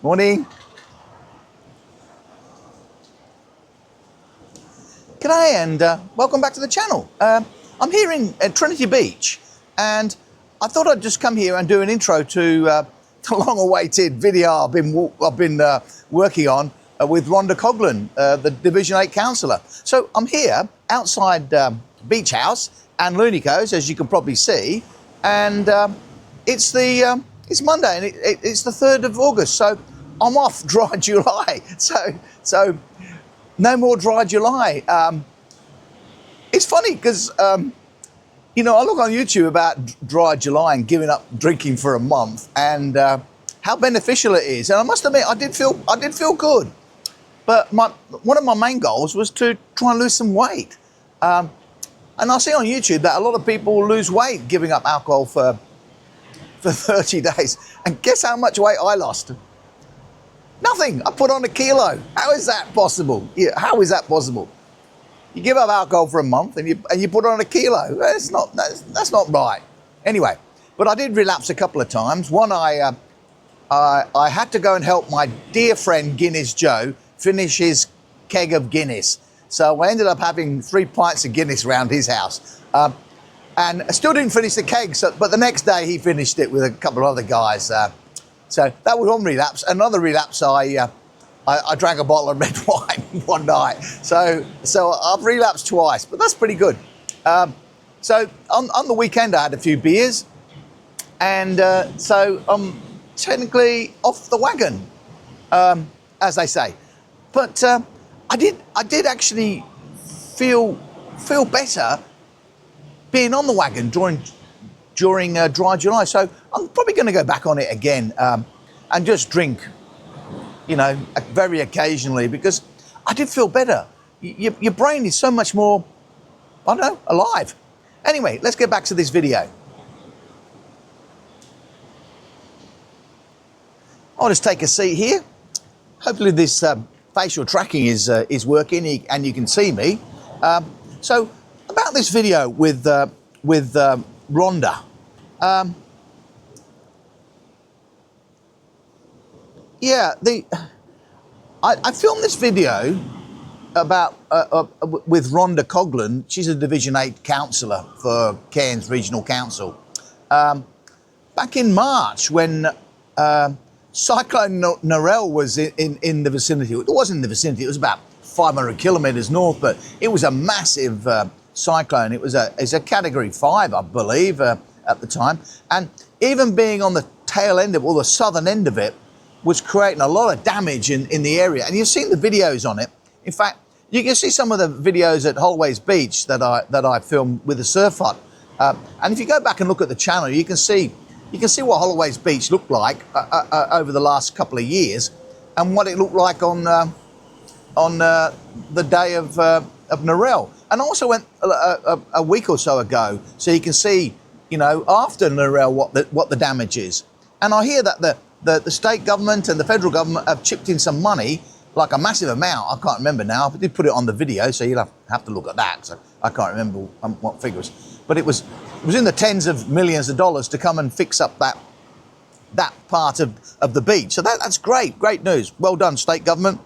Morning. G'day and welcome back to the channel. I'm here at Trinity Beach and I thought I'd just come here and do an intro to the long-awaited video I've been working on with Rhonda Coghlan, the Division 8 councillor. So I'm here outside Beach House and Lunicos, as you can probably see, and it's Monday and it's the 3rd of August, so I'm off dry July. So no more dry July. It's funny because you know, I look on YouTube about dry July and giving up drinking for a month, and how beneficial it is. And I must admit, I did feel good. But one of my main goals was to try and lose some weight. And I see on YouTube that a lot of people lose weight giving up alcohol for 30 days. And guess how much weight I lost? Nothing. I put on a kilo. How is that possible? Yeah, how is that possible? You give up alcohol for a month and you put on a kilo. That's not right. Anyway, but I did relapse a couple of times. One, I had to go and help my dear friend Guinness Joe finish his keg of Guinness. So I ended up having 3 pints of Guinness around his house. And I still didn't finish the keg, but the next day he finished it with a couple of other guys. So that was one relapse. Another relapse, I drank a bottle of red wine one night. So I've relapsed twice, but that's pretty good. So on the weekend I had a few beers, and so I'm technically off the wagon, as they say. But I did actually feel better being on the wagon during dry July. So I'm probably going to go back on it again and just drink, you know, very occasionally, because I did feel better. Your brain is so much more, I don't know, alive. Anyway, let's get back to this video. I'll just take a seat here. Hopefully this facial tracking is working and you can see me. So about this video with Rhonda. Yeah, I filmed this video about with Rhonda Coghlan. She's a Division 8 councillor for Cairns Regional Council. Back in March, when Cyclone Narelle was in the vicinity. It wasn't in the vicinity, it was about 500 kilometres north, but it was a massive cyclone. It's a Category 5, I believe, at the time. And even being on the tail end of, or the southern end of it, was creating a lot of damage in the area. And you've seen the videos on it. In fact, you can see some of the videos at Holloway's beach that I filmed with the surf hut. And if you go back and look at the channel, you can see what Holloway's beach looked like over the last couple of years, and what it looked like on the day of Narelle. And I also went a week or so ago, so you can see, you know, after Narelle what the damage is. And I hear that the state government and the federal government have chipped in some money, like a massive amount. I can't remember now. I did put it on the video, so you'll have to look at that. So I can't remember what figures, but it was in the tens of millions of dollars to come and fix up that part of the beach. So that's great news. Well done, state government.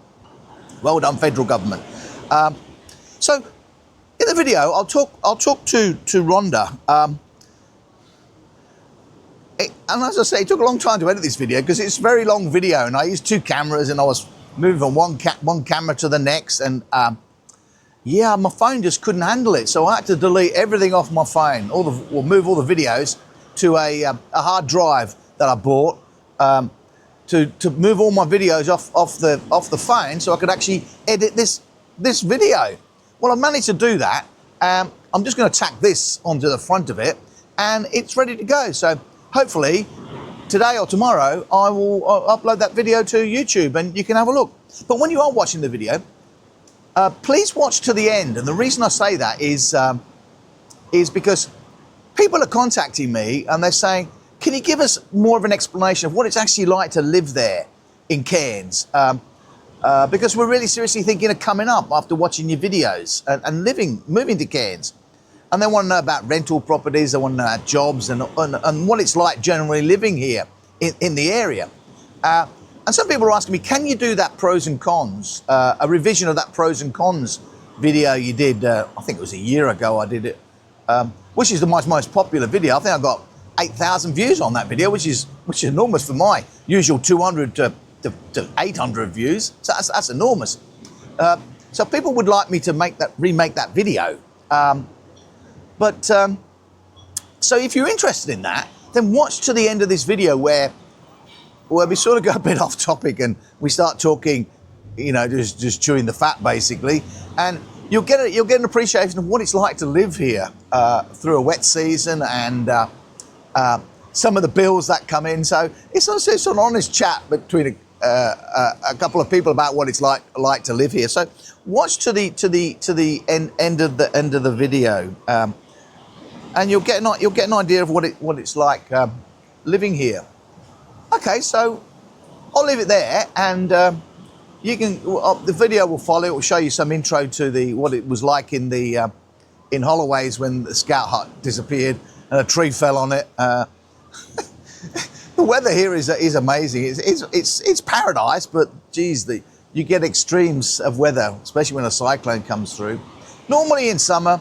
Well done, federal government. So in the video, I'll talk to Rhonda. And as I say, it took a long time to edit this video because it's a very long video, and I used 2 cameras, and I was moving from one camera to the next, and yeah, my phone just couldn't handle it, so I had to delete everything off my phone, move all the videos to a hard drive that I bought to move all my videos off the phone, so I could actually edit this video. Well, I managed to do that. I'm just going to tack this onto the front of it, and it's ready to go. So hopefully today or tomorrow I will upload that video to YouTube and you can have a look. But when you are watching the video, please watch to the end. And the reason I say that is because people are contacting me and they're saying, can you give us more of an explanation of what it's actually like to live there in Cairns? Because we're really seriously thinking of coming up after watching your videos and moving to Cairns. And they want to know about rental properties, they want to know about jobs and what it's like generally living here in the area. And some people are asking me, can you do that pros and cons, a revision of that pros and cons video you did, I think it was a year ago I did it, which is the most popular video. I think I got 8,000 views on that video, which is enormous for my usual 200 to 800 views. So that's enormous. So people would like me to remake that video. So if you're interested in that, then watch to the end of this video where we sort of go a bit off topic and we start talking, you know, just chewing the fat basically, and you'll get an appreciation of what it's like to live here through a wet season and some of the bills that come in. So it's an honest chat between a couple of people about what it's like to live here. So watch to the end of the video, and you'll get an idea of what it's like living here. Okay, so I'll leave it there, and you can. The video will follow. It will show you some intro to what it was like in Holloway's when the scout hut disappeared and a tree fell on it. The weather here is amazing. It's paradise, but geez, you get extremes of weather, especially when a cyclone comes through. Normally in summer,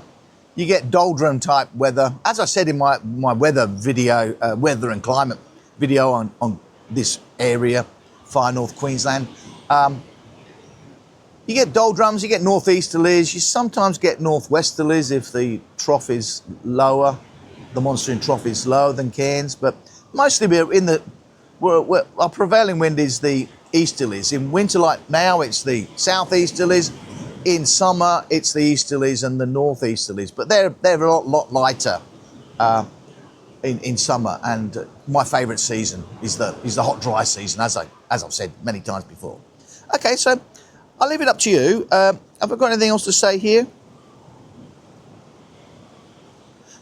you get doldrum type weather. As I said in my weather video, weather and climate video on this area, far north Queensland, you get doldrums, you get northeasterlies, you sometimes get northwesterlies if the trough is lower, the monsoon trough is lower than Cairns, but mostly our prevailing wind is the easterlies. In winter like now, it's the southeasterlies. In summer, it's the easterlies and the northeasterlies, but they're a lot lighter in summer. And my favourite season is the hot, dry season, as I've said many times before. Okay, so I'll leave it up to you. Have I got anything else to say here?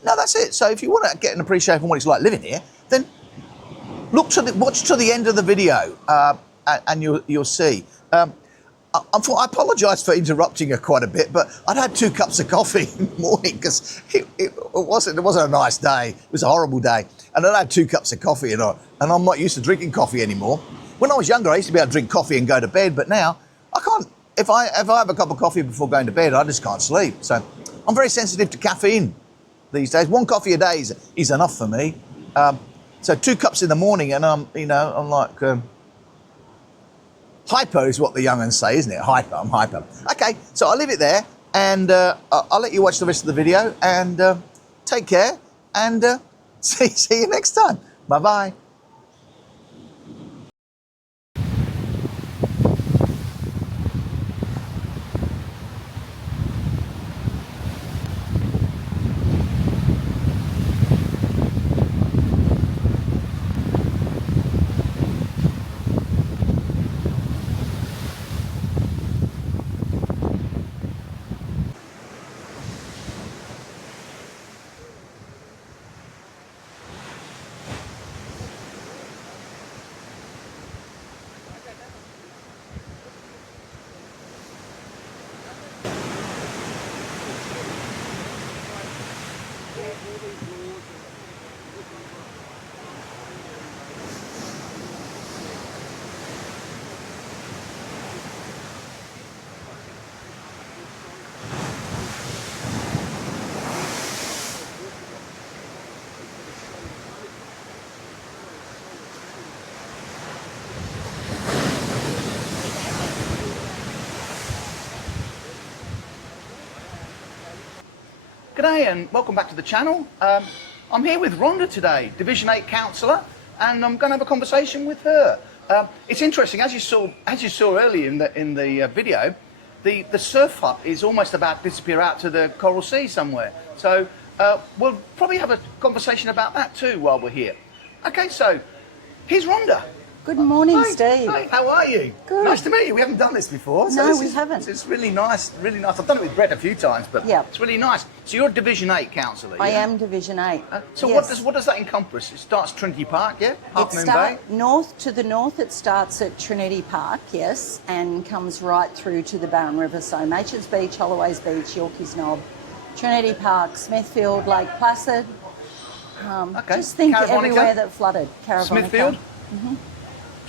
No, that's it. So if you want to get an appreciation of what it's like living here, then watch to the end of the video, and you'll see. I apologise for interrupting her quite a bit, but I'd had 2 cups of coffee in the morning because it wasn't a nice day. It was a horrible day, and I'd had 2 cups of coffee, and I'm not used to drinking coffee anymore. When I was younger, I used to be able to drink coffee and go to bed, but now I can't. If I have a cup of coffee before going to bed, I just can't sleep. So I'm very sensitive to caffeine these days. 1 coffee a day is enough for me. So 2 cups in the morning, and I'm like hyper is what the young'uns say, isn't it? Hyper. I'm hyper. Okay, so I'll leave it there, and I'll let you watch the rest of the video. And take care, and see you next time. Bye bye. G'day and welcome back to the channel. I'm here with Rhonda today, Division 8 councillor, and I'm going to have a conversation with her. It's interesting, as you saw earlier in the video, the surf hut is almost about to disappear out to the Coral Sea somewhere. So we'll probably have a conversation about that too while we're here. Okay, so here's Rhonda. Good morning, Hi. Steve. Hi, how are you? Good. Nice to meet you. We haven't done this before. No, we haven't. It's really nice, really nice. I've done it with Brett a few times, but yeah, it's really nice. So you're Division 8 councillor, yeah? I am Division 8. So yes. what does that encompass? It starts Trinity Park, yeah? Half Moon Bay? To the north, it starts at Trinity Park, yes, and comes right through to the Barron River. So Machet's Beach, Holloway's Beach, Yorkeys Knob, Trinity Park, Smithfield, Lake Placid. Okay. Just think Caravonica? everywhere that flooded. Caravonica. Smithfield? Mm-hmm.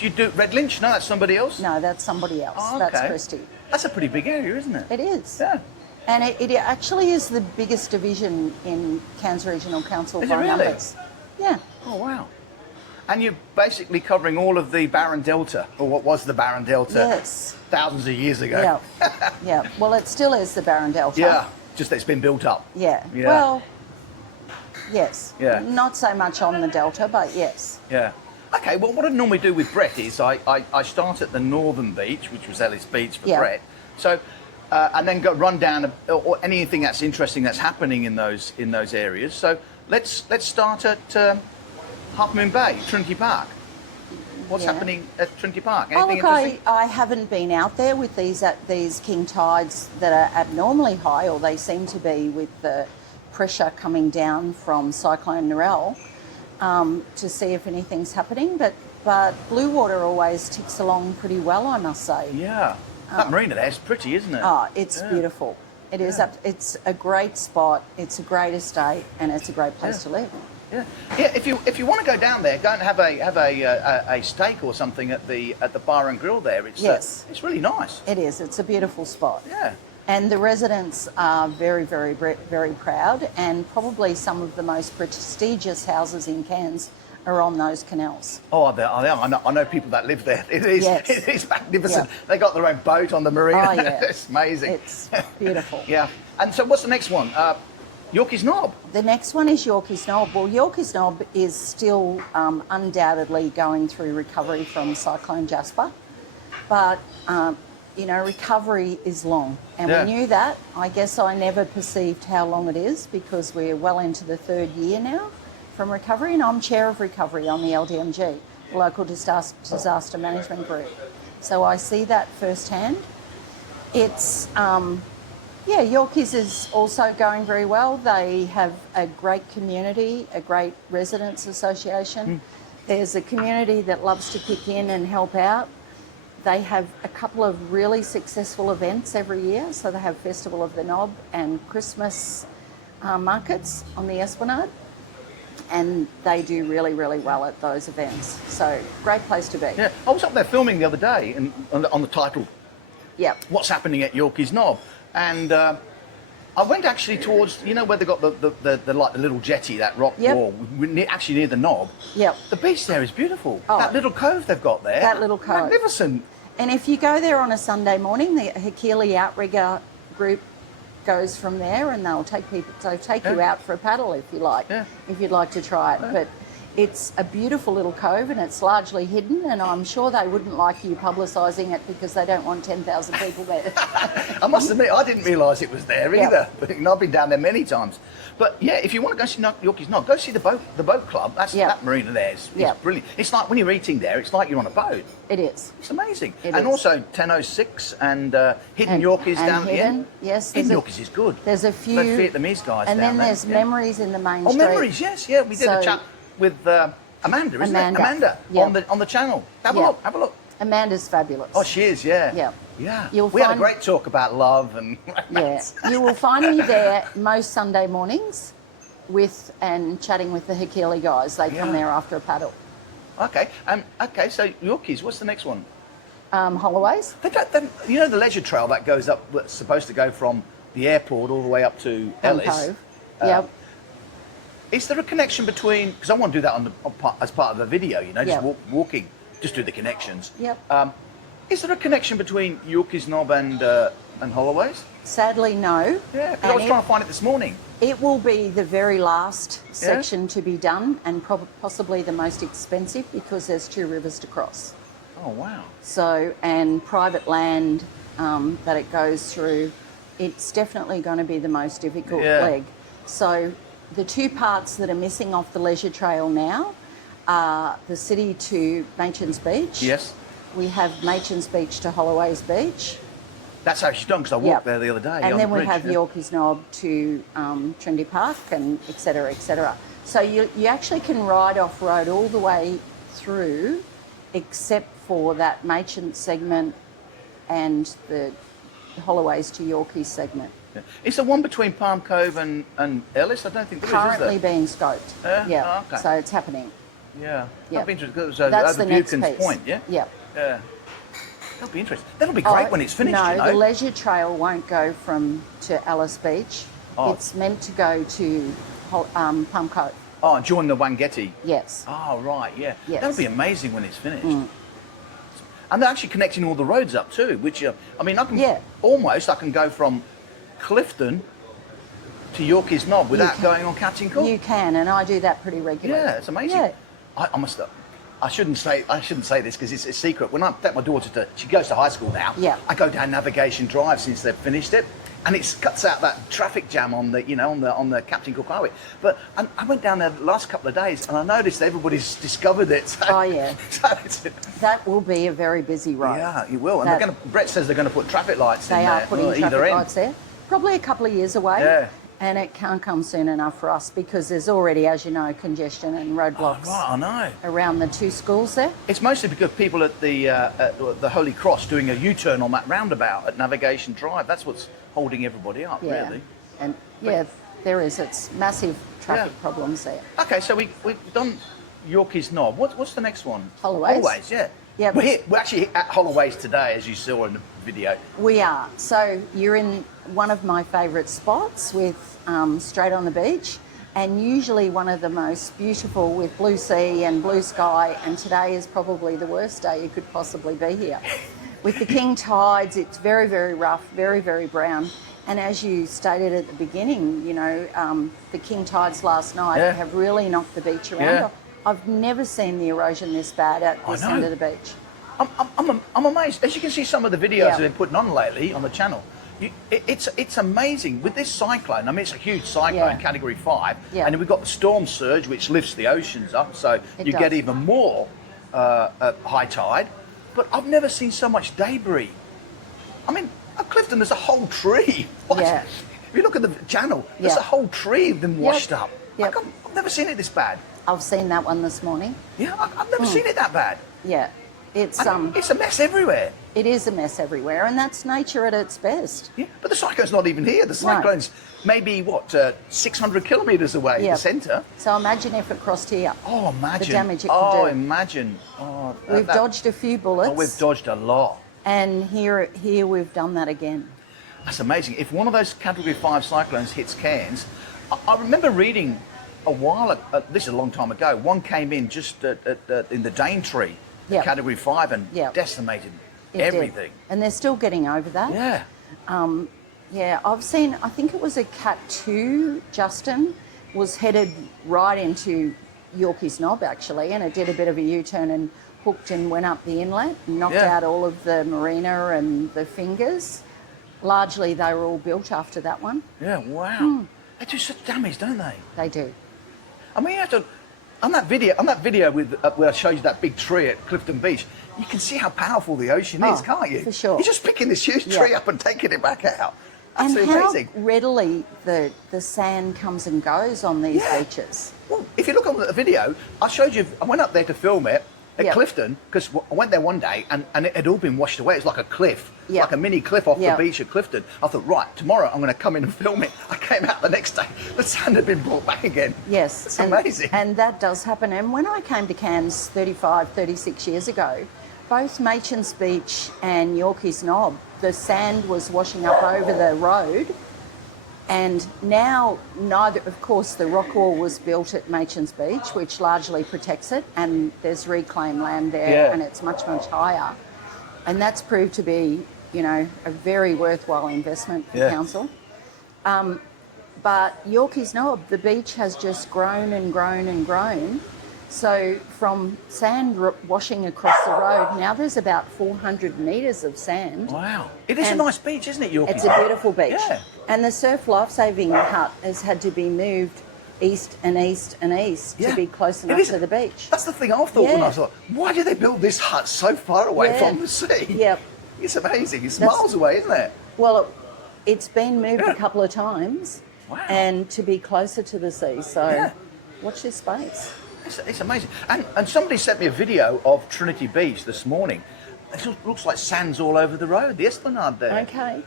Do you do Red Lynch? No, that's somebody else? No, that's somebody else. Oh, okay. That's Christie. That's a pretty big area, isn't it? It is. Yeah. And it actually is the biggest division in Cairns Regional Council Is by it really? numbers. Yeah. Oh, wow. And you're basically covering all of the Barron Delta, or what was the Barron Delta? Yes. Thousands of years ago. Yeah. Yeah. Well, it still is the Barron Delta. Yeah, just that it's been built up. Yeah. Yeah. Well, yes. Yeah. Not so much on the Delta, but yes. Yeah. Okay, well, what I normally do with Brett is I start at the Northern Beach, which was Ellis Beach for Brett. So, and then run down or anything that's interesting that's happening in those areas. So let's start at Half Moon Bay, Trinity Park. What's happening at Trinity Park? Anything interesting? I haven't been out there with these king tides that are abnormally high, or they seem to be with the pressure coming down from Cyclone Narelle, to see if anything's happening. But blue water always ticks along pretty well, I must say. Yeah. That marina there's pretty, isn't it? Oh, it's beautiful. It is. It's a great spot. It's a great estate, and it's a great place to live. Yeah, yeah. If you want to go down there, go and have a steak or something at the bar and grill there. It's it's really nice. It is. It's a beautiful spot. Yeah. And the residents are very, very, very proud, and probably some of the most prestigious houses in Cairns are on those canals. Oh, they are. I know people that live there. It is. Yes. It is magnificent. Yeah. They got their own boat on the marina. Oh, yeah. It's amazing. It's beautiful. Yeah. And so, what's the next one? Yorkie's Knob. The next one is Yorkie's Knob. Well, Yorkie's Knob is still undoubtedly going through recovery from Cyclone Jasper, but you know, recovery is long, and we knew that. I guess I never perceived how long it is, because we're well into the third year now from recovery, and I'm chair of recovery on the LDMG, the Local Disaster Management Group. So I see that firsthand. It's Yorkies is also going very well. They have a great community, a great residents association. There's a community that loves to kick in and help out. They have a couple of really successful events every year. So they have Festival of the Knob and Christmas markets on the Esplanade. And they do really, really well at those events. So great place to be. Yeah, I was up there filming the other day, and on the title, What's Happening at Yorkie's Knob? And I went actually towards, you know, where they got the like the little jetty, that rock wall, actually near the knob. Yep. The beach there is beautiful. Oh. That little cove they've got there. That little cove. Magnificent. And if you go there on a Sunday morning, the Hakili Outrigger group goes from there, and they'll take you out for a paddle if you like, if you'd like to try it. But it's a beautiful little cove, and it's largely hidden, and I'm sure they wouldn't like you publicising it because they don't want 10,000 people there. I must admit, I didn't realise it was there either. But I've been down there many times. But yeah, if you want to go see Yorkie's Knob, go see the boat club. That marina there is brilliant. It's like when you're eating there, it's like you're on a boat. It is. It's amazing. It and is. Also 1006 and Hidden Yorkies down at the end. Yes. Hidden Yorkies is good. There's a few. Those Vietnamese guys and down then there's there. Memories in the main street. street. Oh, Memories, yes. Yeah, we did a chat with Amanda, isn't it? Amanda, on the channel. Have a look, have a look. Amanda's fabulous. Oh, she is, yeah. Yeah. Yeah. We had a great talk about love and romance. Yeah. You will find me there most Sunday mornings and chatting with the Hakili guys. They come there after a paddle. Okay. Okay, so Yorkies, what's the next one? Holloway's. You know the leisure trail that goes up, that's supposed to go from the airport all the way up to Ellis? Cove. Yep. Is there a connection between, because I want to do that as part of the video, you know, just walking, just do the connections. Yep. Is there a connection between Yorkie's Knob and Holloway's? Sadly, no. Yeah, because I was trying to find it this morning. It will be the very last section to be done, and possibly the most expensive, because there's 2 rivers to cross. Oh, wow. So, and private land that it goes through, it's definitely going to be the most difficult leg. So the 2 parts that are missing off the leisure trail now are the city to Machin's Beach. Yes. We have Machin's Beach to Holloway's Beach. That's how she's done, because I walked there the other day. And on then the we bridge, have Yorkie's Knob to Trinity Park, and et cetera, et cetera. So you actually can ride off-road all the way through, except for that Machin segment and the Holloway's to Yorkie's segment. Yeah. Is there one between Palm Cove and Ellis? I don't think there is there? Currently being scoped. Oh, okay. So it's happening. Yeah. Yeah. That'll be interesting. That was That's over the next Buchan's piece. Point, yeah? Yeah. Yeah. That'll be interesting. That'll be great when it's finished, No, you know? the leisure trail won't go to Alice Beach. Oh. It's meant to go to Palm Cove. Oh, and join the Wangeti. Yes. Oh, right, yeah. Yes. That'll be amazing when it's finished. And they're actually connecting all the roads up too, which, I mean, I can I can go from Clifton to Yorkeys Knob without going on Catching Cook. You can, and I do that pretty regularly. Yeah, it's amazing. Yeah. I shouldn't say this because it's a secret. When I take my daughter she goes to high school now. Yeah. I go down Navigation Drive since they've finished it, and it cuts out that traffic jam on the on the Captain Cook Highway. But I went down there the last couple of days, and I noticed everybody's discovered it. So, Oh yeah. That will be a very busy road. Yeah, you will. And Brett says they're going to put traffic lights in there. They are putting traffic lights there. Probably a couple of years away. Yeah. And it can't come soon enough for us because there's already, as you know, congestion and roadblocks I know. around the two schools there. It's mostly because people at the Holy Cross doing a U-turn on that roundabout at Navigation Drive. That's what's holding everybody up, really. And there is. It's massive traffic problems there. Okay, so we've done Yorkeys Knob. What's the next one? Holloways. Holloways, yeah. Yeah. We're actually at Holloways today, as you saw in the video. We are. So you're in one of my favourite spots with Strait on the beach, and usually one of the most beautiful with blue sea and blue sky, and today is probably the worst day you could possibly be here. With the king tides, it's very, very rough, very, very brown. And as you stated at the beginning, the king tides last night have really knocked the beach around. Yeah. I've never seen the erosion this bad at this end of the beach. I'm amazed. As you can see, some of the videos that they're putting on lately on the channel, it's amazing with this cyclone. I mean, it's a huge cyclone, Category 5, and then we've got the storm surge, which lifts the oceans up, so you get even more high tide. But I've never seen so much debris. I mean, at Clifton, there's a whole tree. Yeah. If you look at the channel, there's a whole tree of them washed up. Yep. I've never seen it this bad. I've seen that one this morning. Yeah, I've never seen it that bad. Yeah, it's a mess everywhere. It is a mess everywhere, and that's nature at its best. Yeah, but the cyclone's not even here. The cyclone's maybe 600 kilometres away, the centre. So imagine if it crossed here. Oh, imagine the damage it could do. Oh, imagine. Oh, we've dodged a few bullets. Oh, we've dodged a lot. And here we've done that again. That's amazing. If one of those Category 5 cyclones hits Cairns, I remember reading a while, this is a long time ago, one came in just in the Daintree, Category 5, and decimated everything. And they're still getting over that. Yeah. I've seen, I think it was a Cat 2, Justin, was headed right into Yorkeys Knob actually, and it did a bit of a U-turn and hooked and went up the inlet and knocked out all of the marina and the fingers. Largely they were all built after that one. Yeah, wow. They do such damage, don't they? They do. I mean, you have to, on that video with where I showed you that big tree at Clifton Beach, you can see how powerful the ocean is, can't you? For sure. You're just picking this huge tree up and taking it back out. That's and amazing. How readily the sand comes and goes on these beaches. Well, if you look on the video, I showed you, I went up there to film it at Clifton, because I went there one day and it had all been washed away. It's like a cliff, like a mini cliff off the beach at Clifton. I thought, right, tomorrow I'm going to come in and film it. I came out the next day, the sand had been brought back again. Yes. It's amazing. And that does happen. And when I came to Cairns 36 years ago, both Machan's Beach and Yorkeys Knob, the sand was washing up over the road. And now neither, of course, the rock wall was built at Machan's Beach, which largely protects it, and there's reclaimed land there and it's much, much higher. And that's proved to be, a very worthwhile investment for council. But Yorkeys Knob, the beach has just grown and grown and grown. So from sand washing across the road, now there's about 400 metres of sand. Wow. It is a nice beach, isn't it, Yorkeys? It's a beautiful beach. Yeah. And the surf lifesaving hut has had to be moved east and east and east to be close enough to the beach. That's the thing I thought when I thought, why do they build this hut so far away from the sea? Yep. It's amazing. It's miles away, isn't it? Well, it's been moved a couple of times and to be closer to the sea. So watch this space. It's amazing. And somebody sent me a video of Trinity Beach this morning. It looks like sand's all over the road, the esplanade there. Okay.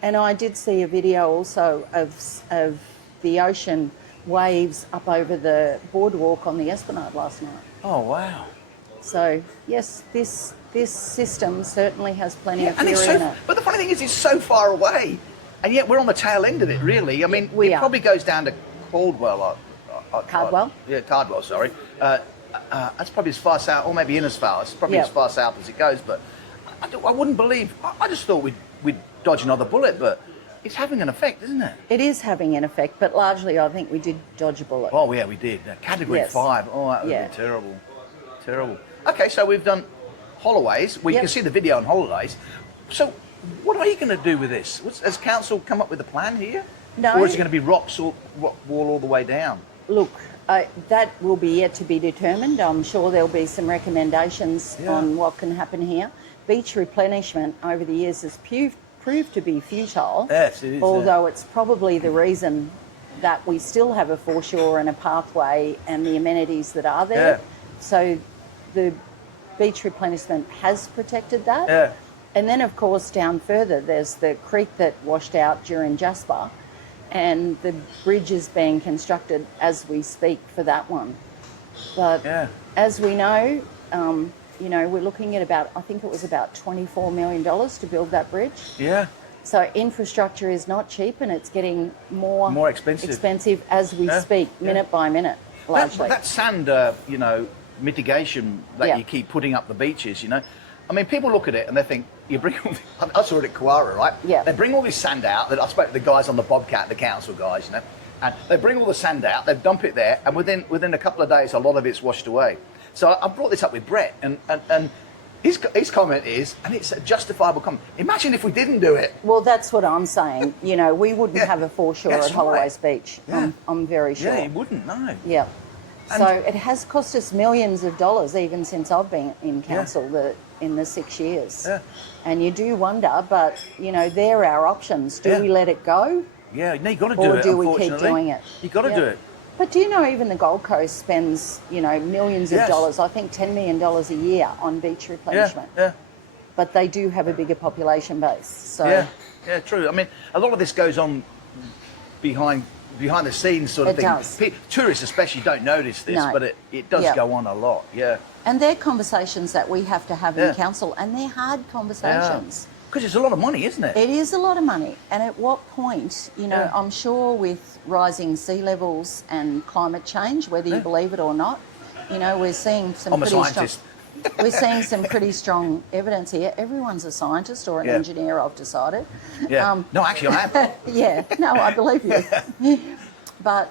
And I did see a video also of the ocean waves up over the boardwalk on the Esplanade last night. Oh, wow. So, yes, this system certainly has plenty of and fury in it. But the funny thing is, it's so far away, and yet we're on the tail end of it, really. I mean, we it are. probably goes down to Caldwell. Cardwell? Cardwell, sorry. That's probably as far south, or maybe in as far. It's probably as far south as it goes, but I wouldn't believe... I just thought we'd dodge another bullet, but it's having an effect, isn't it? It is having an effect, but largely I think we did dodge a bullet. Oh, yeah, we did. Category 5. Oh, that would be terrible. Terrible. Okay, so we've done Holloways. Well, you can see the video on Holloways. So what are you going to do with this? Has council come up with a plan here? No. Or is it going to be rock wall all the way down? Look, that will be yet to be determined. I'm sure there'll be some recommendations on what can happen here. Beach replenishment over the years has proved to be futile. Yes, it is. Although it's probably the reason that we still have a foreshore and a pathway and the amenities that are there. Yeah. So the beach replenishment has protected that. Yeah. And then, of course, down further, there's the creek that washed out during Jasper, and the bridge is being constructed as we speak for that one. But as we know, you know, we're looking at about, I think it was about $24 million to build that bridge. Yeah. So infrastructure is not cheap, and it's getting more expensive as we speak, minute by minute, largely. That sand, you know, mitigation that you keep putting up the beaches, you know. I mean, people look at it and they think, you bring all I saw it at Koara, right? Yeah. They bring all this sand out. I spoke to the guys on the Bobcat, the council guys, you know, and they bring all the sand out, they dump it there, and within a couple of days, a lot of it's washed away. So I brought this up with Brett, and his comment is, and it's a justifiable comment, imagine if we didn't do it. Well, that's what I'm saying. You know, we wouldn't have a foreshore at Holloway's Beach. Yeah. I'm very sure. Yeah, you wouldn't, no. Yeah. So it has cost us millions of dollars even since I've been in council in the 6 years. Yeah. And you do wonder, but, you know, they're our options. Do we let it go? Yeah, no, you've got to do it, or do we keep doing it? You've got to do it. But do you know even the Gold Coast spends, you know, millions of dollars, I think $10 million a year on beach replenishment. Yeah. But they do have a bigger population base. So yeah, true. I mean, a lot of this goes on behind the scenes sort of thing. Does. Tourists especially don't notice this, but it does go on a lot, And they're conversations that we have to have in council, and they're hard conversations. Because it's a lot of money, isn't it? It is a lot of money. And at what point, you know, I'm sure with rising sea levels and climate change, whether you believe it or not, you know, we're seeing some we're seeing some pretty strong evidence here. Everyone's a scientist or an engineer, I've decided. Yeah. No, actually, I am. No, I believe you. But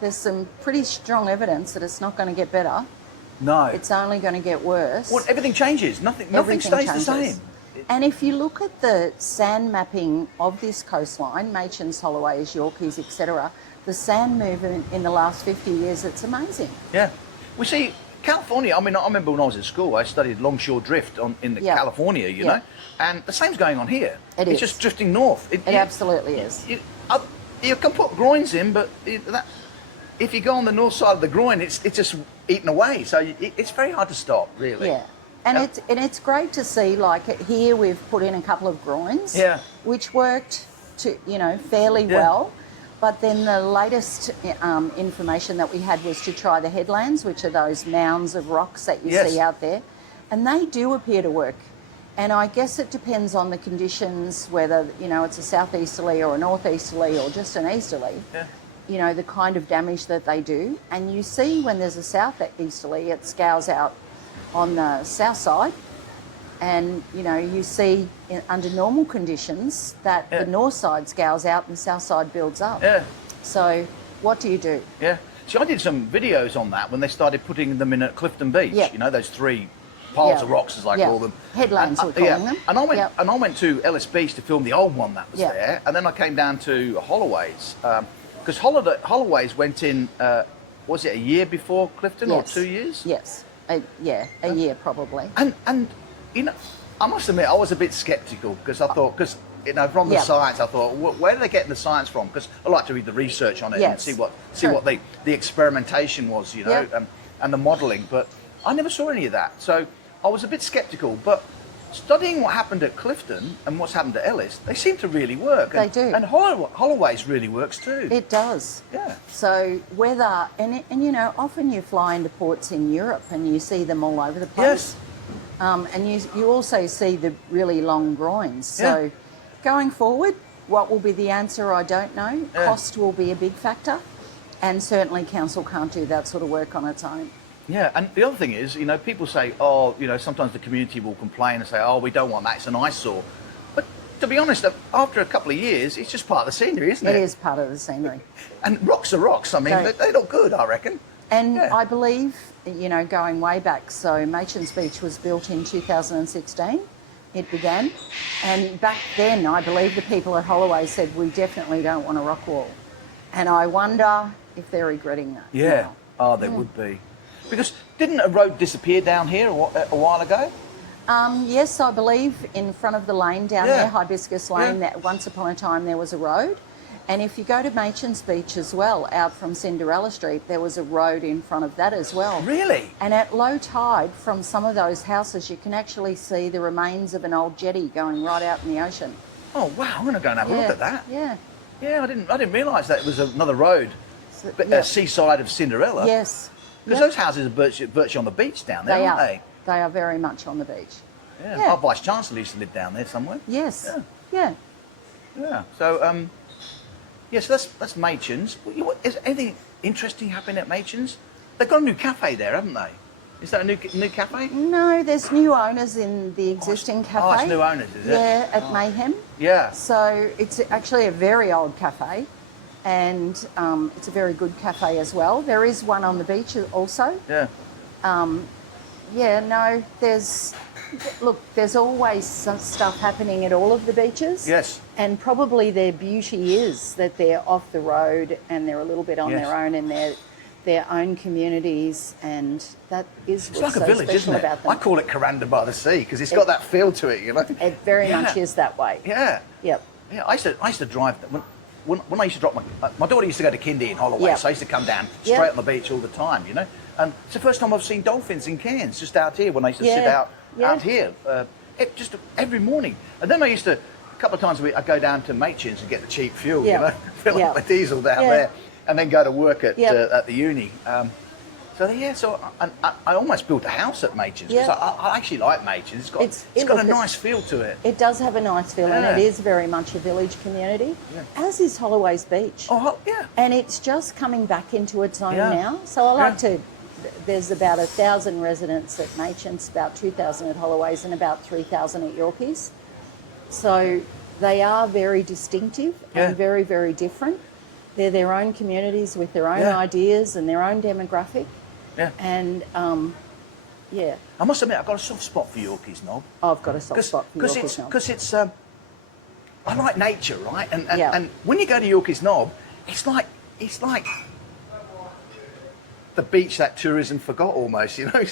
there's some pretty strong evidence that it's not going to get better. No. It's only going to get worse. Well, everything changes. Nothing stays the same. And if you look at the sand mapping of this coastline, Machin's, Holloways, Yorkeys, etc., the sand movement in the last 50 years, it's amazing. Yeah. We see California, I mean, I remember when I was at school, I studied longshore drift in California, you know, and the same's going on here. It's just drifting north. It absolutely is. You can put groins in, but if you go on the north side of the groin, it's just eaten away. So it's very hard to stop, really. Yeah. And it's great to see, like here we've put in a couple of groins, which worked fairly well. But then the latest information that we had was to try the headlands, which are those mounds of rocks that you see out there, and they do appear to work. And I guess it depends on the conditions, whether it's a southeasterly or a northeasterly or just an easterly. You know, the kind of damage that they do. And you see when there's a southeasterly, it scours out on the south side, and you see under normal conditions that the north side scours out and the south side builds up. So what do you do? See, I did some videos on that when they started putting them in at Clifton Beach. You know, those three piles of rocks, as I call them. Headlands, we're calling them. And I went to Ellis Beach to film the old one that was there, and then I came down to Holloway's because Holloway's went in. Was it a year before Clifton or 2 years? Yes. A year probably. And I must admit I was a bit sceptical because I thought from the science I thought where are they getting the science from? Because I like to read the research on it and see what the experimentation was, and the modelling. But I never saw any of that, so I was a bit sceptical. But studying what happened at Clifton and what's happened to Ellis, they seem to really work. They do. And Holloway's really works too. It does. Yeah. So whether, and you know, often you fly into ports in Europe and you see them all over the place. Yes. And you also see the really long groins. So Yeah. going forward, what will be the answer, I don't know. Yeah. Cost will be a big factor. And certainly council can't do that sort of work on its own. Yeah, and the other thing is, you know, people say, oh, you know, sometimes the community will complain and say, oh, we don't want that, it's an eyesore. But to be honest, after a couple of years, it's just part of the scenery, isn't it? It is part of the scenery. And rocks are rocks. I mean, So- they look good, I reckon. And Yeah. I believe, you know, going way back, so Machen's Beach was built in 2016, it began. And back then, I believe the people at Holloway said, we definitely don't want a rock wall. And I wonder if they're regretting that. Yeah. now. Oh, they would be. Because didn't a road disappear down here a while ago? Yes, I believe in front of the lane down Yeah. there, Hibiscus Lane, Yeah. that once upon a time there was a road. And if you go to Machen's Beach as well, out from Cinderella Street, there was a road in front of that as well. Really? And at low tide, from some of those houses, you can actually see the remains of an old jetty going right out in the ocean. Oh, wow, I'm going to go and have a look at that. Yeah. Yeah, I didn't realise that it was another road, So, but yeah. seaside of Cinderella. Yes. Because Yep. those houses are virtually on the beach down there, They aren't are. they? They are very much on the beach. Yeah. Yeah. Our Vice Chancellor used to live down there somewhere. Yes. Yeah. Yeah. Yeah. So, yes, that's Machen's. Is anything interesting happening at Machen's? They've got a new cafe there, haven't they? Is that a new cafe? No, there's new owners in the existing cafe. Oh, it's new owners, is it? Yeah, at Mayhem. Yeah. So it's actually a very old cafe, and it's a very good cafe as well. There is one on the beach also. Yeah. Yeah, no, there's always some stuff happening at all of the beaches. Yes. And probably their beauty is that they're off the road and they're a little bit on Yes. their own in their own communities, and that is It's what's like a so village, special isn't it? about them. I call it Coranda by the Sea because it's got that feel to it, you know. It very Yeah. much is that way. Yeah. Yep. Yeah, I used to drive when I used to drop my daughter used to go to kindy in Holloway, Yeah. so I used to come down straight Yeah. on the beach all the time, you know. And it's the first time I've seen dolphins in Cairns, just out here when I used to sit Yeah. out Yeah. here, just every morning. And then I used to a couple of times a week I'd go down to Machen's and get the cheap fuel, Yeah. you know, fill Yeah. up my diesel down Yeah. there, and then go to work at Yeah. at the uni. So I almost built a house at Machen's because Yeah. I actually like Machen's. It's It got a look- nice feel to it. It does have a nice feel, and Yeah. it is very much a village community, Yeah. as is Holloway's Beach. Oh yeah. And it's just coming back into its own Yeah. now. So I like Yeah. to. There's about 1,000 residents at Machen's, about 2,000 at Holloway's, and about 3,000 at Yorkeys. So they are very distinctive Yeah. and very, very different. They're their own communities with their own Yeah. ideas and their own demographic. Yeah. And yeah, I must admit, I've got a soft spot for Yorkeys, Knob. I've got a soft spot for Yorkeys now. Because it's I like nature, right? And Yeah. and when you go to Yorkeys Knob, it's like the beach that tourism forgot almost, you know.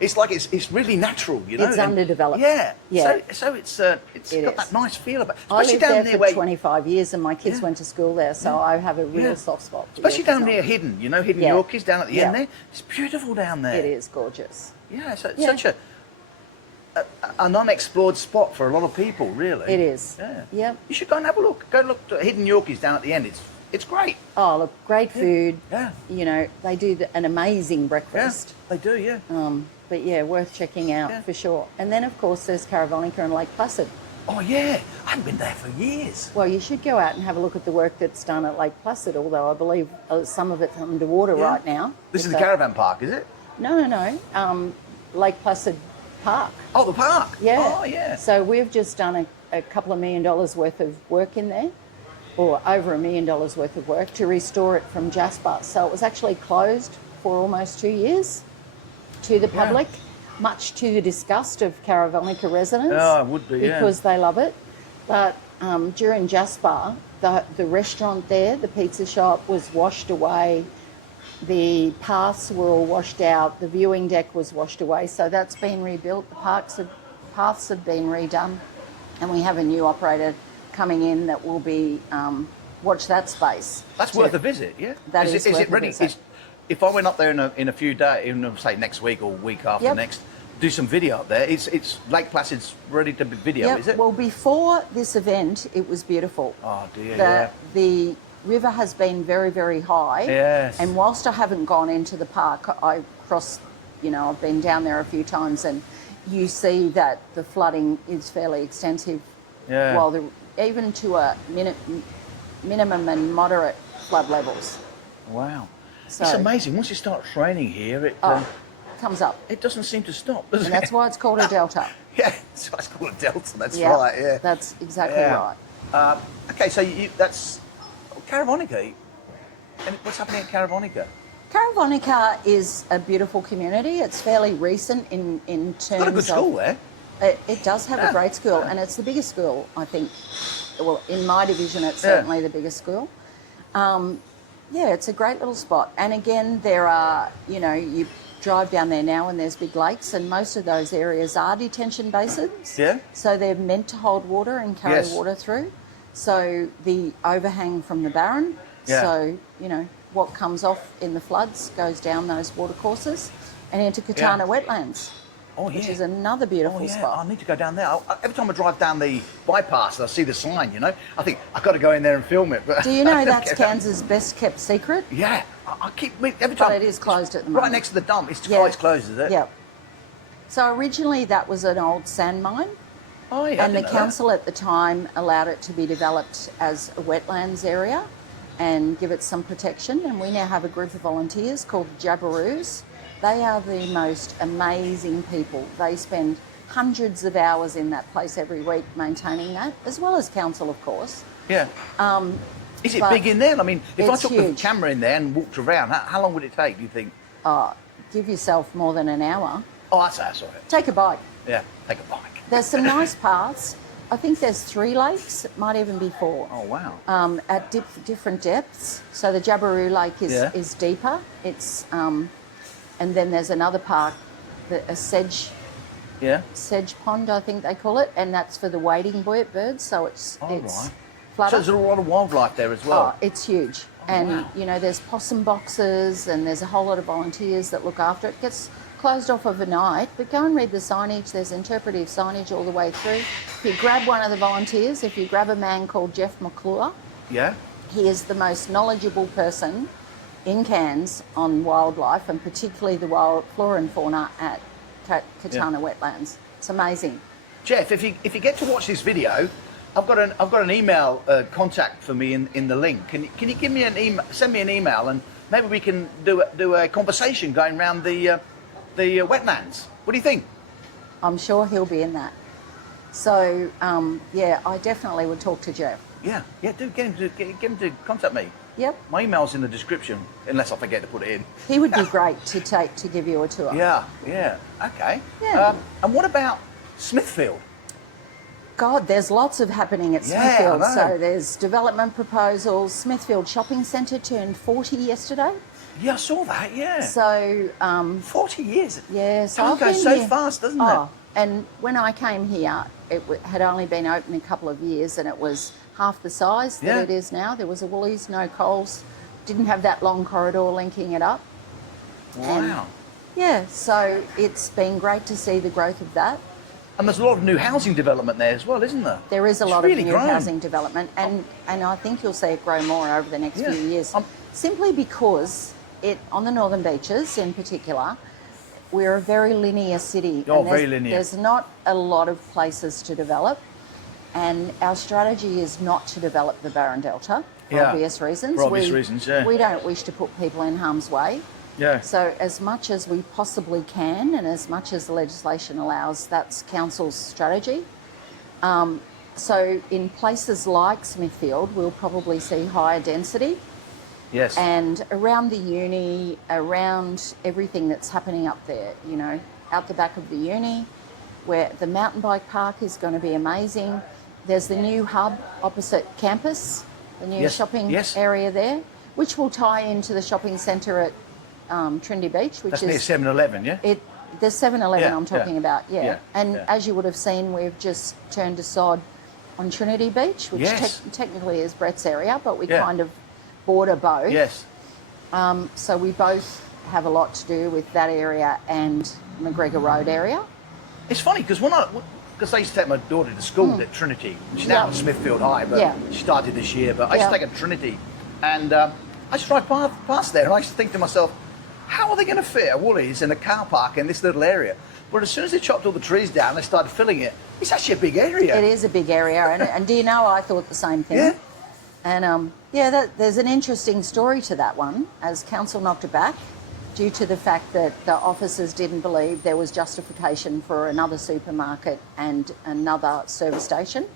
It's like it's really natural, you know. It's and- underdeveloped. Yeah. Yeah. So it's It got is. that nice feel about it. I Especially lived down there near for where 25 years, and my kids Yeah. went to school there, so I have a real Yeah. soft spot for especially Yorkeys down Knob. near Hidden, you know, Hidden Yeah. Yorkeys down at the end Yeah. there. It's beautiful down there. It is gorgeous. Yeah, so it's Yeah. such an unexplored spot for a lot of people, really. It is. Yeah. Yep. You should go and have a look. Go look at Hidden Yorkies down at the end. It's great. Oh, look, great food. Yeah. You know, they do an amazing Yeah, breakfast. they do. Yeah. But yeah, worth checking out Yeah. for sure. And then, of course, there's Caravonica and Lake Placid. Oh yeah, I haven't been there for years. Well, you should go out and have a look at the work that's done at Lake Placid, although I believe some of it's underwater Yeah. right now. This is With the caravan park, is it? No. Lake Placid Park. Oh, the park. Yeah. Oh yeah. So we've just done a couple of $1 million worth of work in there, or over $1 million worth of work to restore it from Jasper. So it was actually closed for almost 2 years to the public, much to the disgust of Caravonica residents. Oh, it would be, yeah. Because they love it. But during Jasper, the restaurant there, the pizza shop, was washed away. The paths were all washed out. The viewing deck was washed away. So that's been rebuilt. The paths have been redone. And we have a new operator coming in that will be watch that space. That's worth a visit. Yeah. That is is worth it a ready? visit. If I went up there in a few days, say next week or week after Yep. next, do some video up there. It's Lake Placid's ready to be video, Yep. is it? Well, before this event, it was beautiful. Oh dear, The river has been very, very high. Yes. And whilst I haven't gone into the park, I crossed, I've been down there a few times, and you see that the flooding is fairly extensive. Yeah. While even to a minimum and moderate flood levels. Wow. So, it's amazing. Once it starts raining here, it comes up. it doesn't seem to stop, does And it? that's why it's called a delta. Yeah, that's why it's called a delta. That's right. Yeah. That's exactly right. Okay, so that's Caravonica. And what's happening at Caravonica? Caravonica is a beautiful community. It's fairly recent in terms of... Got a good school there. It does have a great school, and it's the biggest school, I think. Well, in my division, it's certainly the biggest school. It's a great little spot. And again, there are, you drive down there now and there's big lakes, and most of those areas are detention basins. Yeah. So they're meant to hold water and carry water through. So the overhang from the Barron, so, what comes off in the floods goes down those watercourses and into Katana wetlands. Which is another beautiful spot. I need to go down there. Every time I drive down the bypass and I see the sign, I think I've got to go in there and film it. But do you know that's Cairns' best kept secret? Yeah, I keep every time. But it is closed at the moment. Right next to the dump. It's always closed, is it? Yeah. So originally that was an old sand mine. Oh yeah. And the council at the time allowed it to be developed as a wetlands area and give it some protection. And we now have a group of volunteers called the Jabberoos. They are the most amazing people. They spend hundreds of hours in that place every week maintaining that, as well as council, of course. Yeah. Is it big in there? I mean, if I took the camera in there and walked around, how long would it take, do you think? Give yourself more than an hour. Oh, that's all right. Take a bike. Yeah, take a bike. There's some nice paths. I think there's 3 lakes. It might even be 4. Oh, wow. At different depths. So the Jabberoo Lake is deeper. It's... and then there's another park, a sedge pond, I think they call it, and that's for the wading birds. So it's right. flooded. So there's a lot of wildlife there as well. Oh, it's huge. And, there's possum boxes and there's a whole lot of volunteers that look after it. It gets closed off overnight, but go and read the signage. There's interpretive signage all the way through. If you grab one of the volunteers, if you grab a man called Jeff McClure, he is the most knowledgeable person in Cairns on wildlife, and particularly the wild flora and fauna at Katana wetlands. It's amazing. Jeff, if you get to watch this video, I've got an email contact for me in the link. Can you give me an email? Send me an email, and maybe we can do a conversation going around the wetlands. What do you think? I'm sure he'll be in that. So I definitely would talk to Jeff. Yeah, do get him to contact me. Yep. My email's in the description, unless I forget to put it in. He would be great to give you a tour. Yeah. Okay. Yeah. And what about Smithfield? God, there's lots of happening at Smithfield. I know. So there's development proposals. Smithfield Shopping Centre turned 40 yesterday. Yeah, I saw that, yeah. So... 40 years? Yeah. So Time goes so fast, doesn't it? And when I came here, it had only been open a couple of years, and it was half the size that it is now. There was a Woolies, no Coles, didn't have that long corridor linking it up. Wow. And, so it's been great to see the growth of that. And there's a lot of new housing development there as well, isn't there? There is a lot of new housing development, and I think you'll see it grow more over the next few years. Simply because on the Northern Beaches in particular, we're a very linear city. Very linear. There's not a lot of places to develop, and our strategy is not to develop the Barron Delta for obvious reasons. We don't wish to put people in harm's way. Yeah. So as much as we possibly can, and as much as the legislation allows, that's council's strategy. So in places like Smithfield, we'll probably see higher density. Yes. And around the uni, around everything that's happening up there, out the back of the uni, where the mountain bike park is going to be amazing. There's the new hub opposite campus, the new shopping area there, which will tie into the shopping centre at Trinity Beach, which that's is near 7-Eleven, yeah? The 7-Eleven I'm talking about, And as you would have seen, we've just turned a sod on Trinity Beach, which technically is Brett's area, but we kind of border both. Yes. So we both have a lot to do with that area and McGregor Road area. It's funny because because I used to take my daughter to school at Trinity. She's now at Smithfield High, but she started this year. But I used to take her to Trinity, and I used to drive past there, and I used to think to myself, how are they going to fit a Woolies in a car park in this little area? But as soon as they chopped all the trees down, they started filling it. It's actually a big area. It is a big area, and do you know, I thought the same thing. Yeah. And there's an interesting story to that one, as council knocked it back due to the fact that the officers didn't believe there was justification for another supermarket and another service station.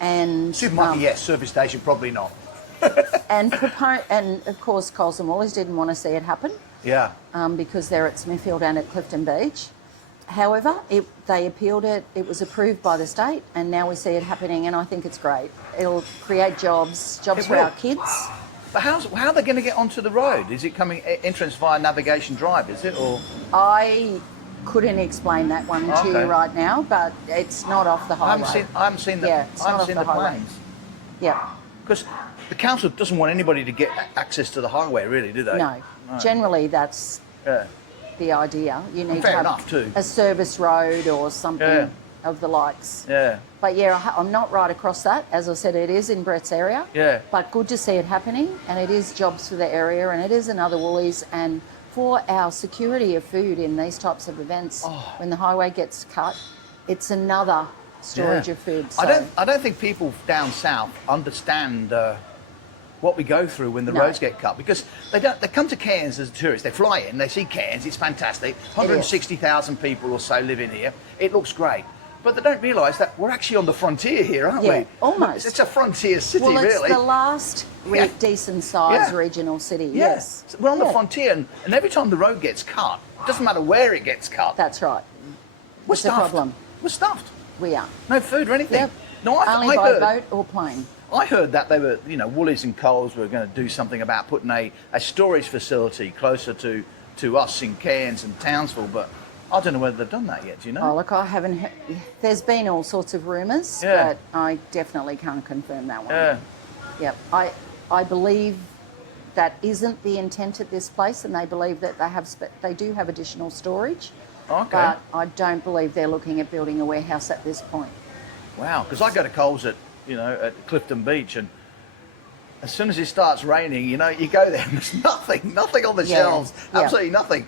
And Supermarket, yes. Service station, probably not. and of course, Coles and Woolies didn't want to see it happen. Yeah. Because they're at Smithfield and at Clifton Beach. However, they appealed it, it was approved by the state, and now we see it happening, and I think it's great. It'll create jobs for our kids. But how are they going to get onto the road? Is it coming entrance via Navigation Drive, is it? Or I couldn't explain that one to you right now, but it's not off the highway. I haven't seen the, it's not off the highway. plans. Yeah. Because the council doesn't want anybody to get access to the highway, really, do they? No. Generally, that's the idea. You need to have a service road or something of the likes. Yeah. But I'm not right across that. As I said, it is in Brett's area. Yeah. But good to see it happening, and it is jobs for the area, and it is another Woolies, and for our security of food in these types of events, when the highway gets cut, it's another storage of food. So. I don't think people down south understand what we go through when the roads get cut, because they come to Cairns as tourists. They fly in, they see Cairns, it's fantastic. 160,000 people or so live in here. It looks great. But they don't realise that we're actually on the frontier here, aren't we? Almost. It's a frontier city, well, it's really. the last decent-sized regional city, yes. So we're on the frontier, and every time the road gets cut, it doesn't matter where it gets cut. That's right. We're It's stuffed. a problem. We're stuffed. We are. No food or anything. Yep. No, Only by boat or plane. I heard that they were, Woolies and Coles were going to do something about putting a storage facility closer to us in Cairns and Townsville, but I don't know whether they've done that yet, do you know? Oh, look, I haven't heard. There's been all sorts of rumours, but I definitely can't confirm that one. Yeah. Yep. I believe that isn't the intent at this place, and they believe that they do have additional storage. Okay. But I don't believe they're looking at building a warehouse at this point. Wow, because I go to Coles at Clifton Beach, and as soon as it starts raining, you go there and there's nothing on the shelves, absolutely nothing.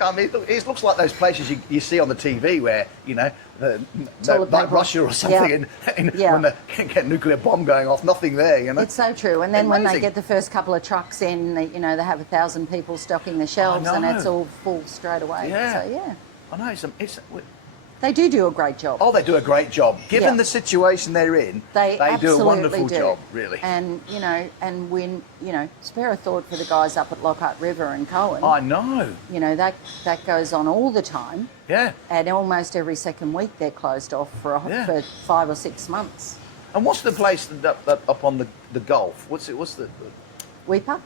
It looks like those places you see on the TV where, like Russia or something, when they get a nuclear bomb going off, nothing there, It's so true. And then when they get the first couple of trucks in, they have 1,000 people stocking the shelves, and it's all full straight away. Yeah. So, I know, they do a great job. Oh, they do a great job. Given the situation they're in, they do a wonderful job, really. And, and when, spare a thought for the guys up at Lockhart River and Cohen. I know. That goes on all the time. Yeah. And almost every second week they're closed off for 5 or 6 months. And what's the place up on the Gulf? What's the... Weeper?